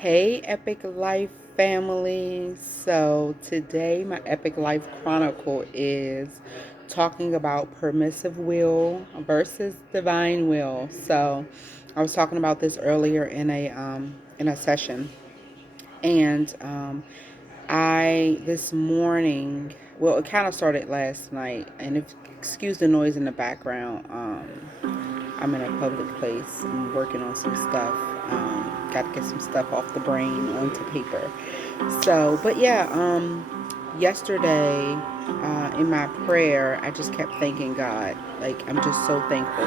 Hey, Epic Life family. So, today, my Epic Life Chronicle is talking about permissive will versus divine will. So, I was talking about this earlier in a session, and I this morning, well, it kind of started last night, and if excuse the noise in the background, I'm in a public place. I'm working on some stuff. Got to get some stuff off the brain onto paper. So, but yeah, yesterday in my prayer, I just kept thanking God. Like, I'm just so thankful.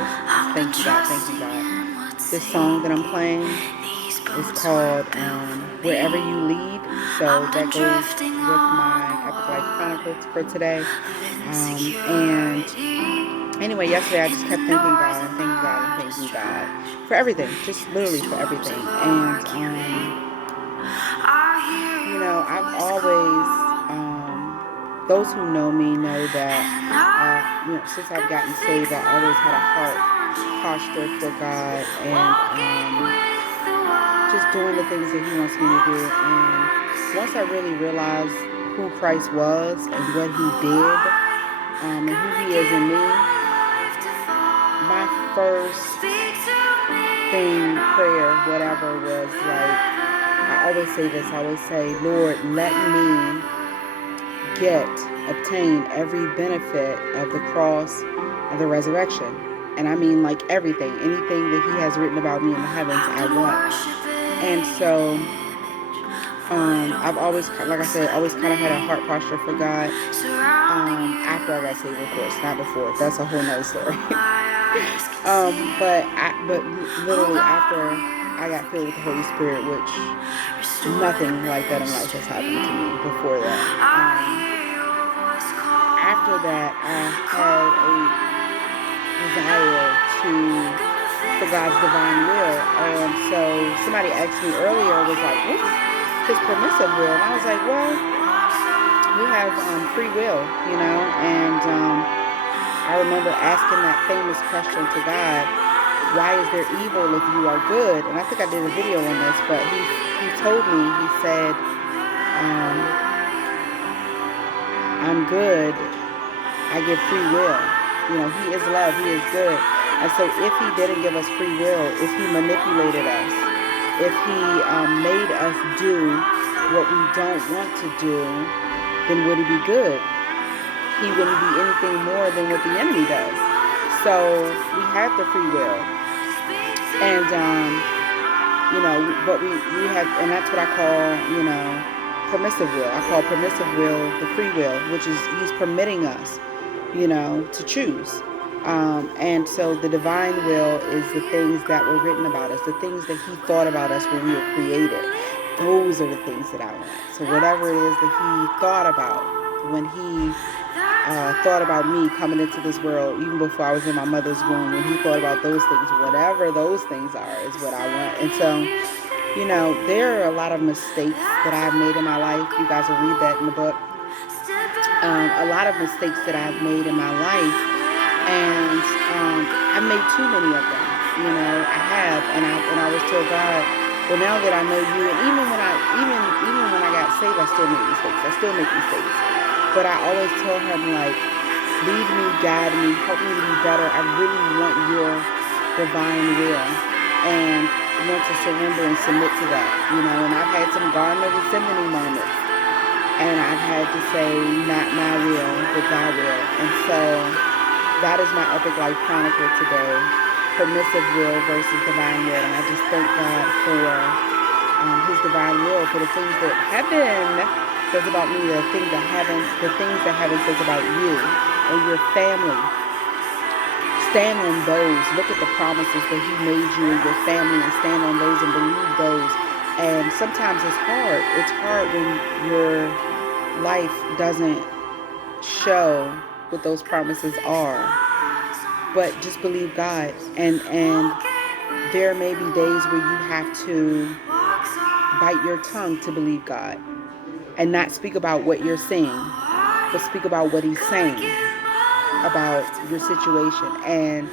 Thank you, God. Thank you, God. This song that I'm playing is called Wherever You Lead. So that goes with my Epic Life Chronicles for today. And anyway, yesterday I just kept thanking God and thanking God and thanking God for everything, just literally for everything. And I've always, those who know me know that, since I've gotten saved, I always had a heart posture for God and just doing the things that He wants me to do. And once I really realized who Christ was and what He did, and who He is in me, my first thing, prayer, whatever, was like, I always say this, I always say, Lord, let me obtain every benefit of the cross and the resurrection. And I mean, like, anything that He has written about me in the heavens, I want. And so, I've always, like I said, always kind of had a heart posture for God. After I got saved, of course, not before. That's a whole nother story. But literally after I got filled with the Holy Spirit, which nothing like that in life has happened to me before that. After that, I had a desire for God's divine will, and so somebody asked me earlier, was like, "What's His permissive will?" And I was like, "Well, we have free will, and I remember asking that famous question to God, why is there evil if you are good? And I think I did a video on this, but he told me, he said, I'm good, I give free will. He is love, He is good. And so if He didn't give us free will, if He manipulated us, if He made us do what we don't want to do, then would He be good? He wouldn't be anything more than what the enemy does. So we have the free will. And, but we have, and that's what I call, permissive will. I call permissive will the free will, which is He's permitting us, to choose. And so the divine will is the things that were written about us, the things that He thought about us when we were created. Those are the things that I want. So whatever it is that He thought about when He thought about me coming into this world, even before I was in my mother's womb, when He thought about those things, whatever those things are, is what I want. And so, there are a lot of mistakes that I've made in my life. You guys will read that in the book. A lot of mistakes that I've made in my life, and I made too many of them. I have, and I always tell God, well, now that I know You, and even when I got saved, I still make mistakes. I still make mistakes. But I always tell Him, like, lead me, guide me, help me to be better. I really want Your divine will, and want to surrender and submit to that. And I've had some Garden of Gethsemane moments, and I've had to say, not my will, but Thy will. And so that is my Epic Life Chronicle today, permissive will versus divine will. And I just thank God for His divine will, for the things that heaven says about me, the things that heaven says about you and your family. Stand on those. Look at the promises that He made you and your family, and stand on those and believe those. And sometimes it's hard. It's hard when your life doesn't show what those promises are. But just believe God. And there may be days where you have to bite your tongue to believe God, and not speak about what you're seeing, but speak about what He's saying about your situation. And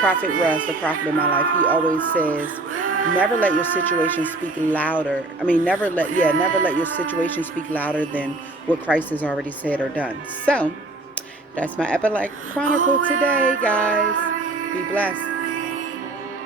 Prophet Russ, the prophet in my life, he always says, Never let your situation speak louder. I mean, never let your situation speak louder than what Christ has already said or done. So, that's my Epic Chronicle today, guys. Be blessed.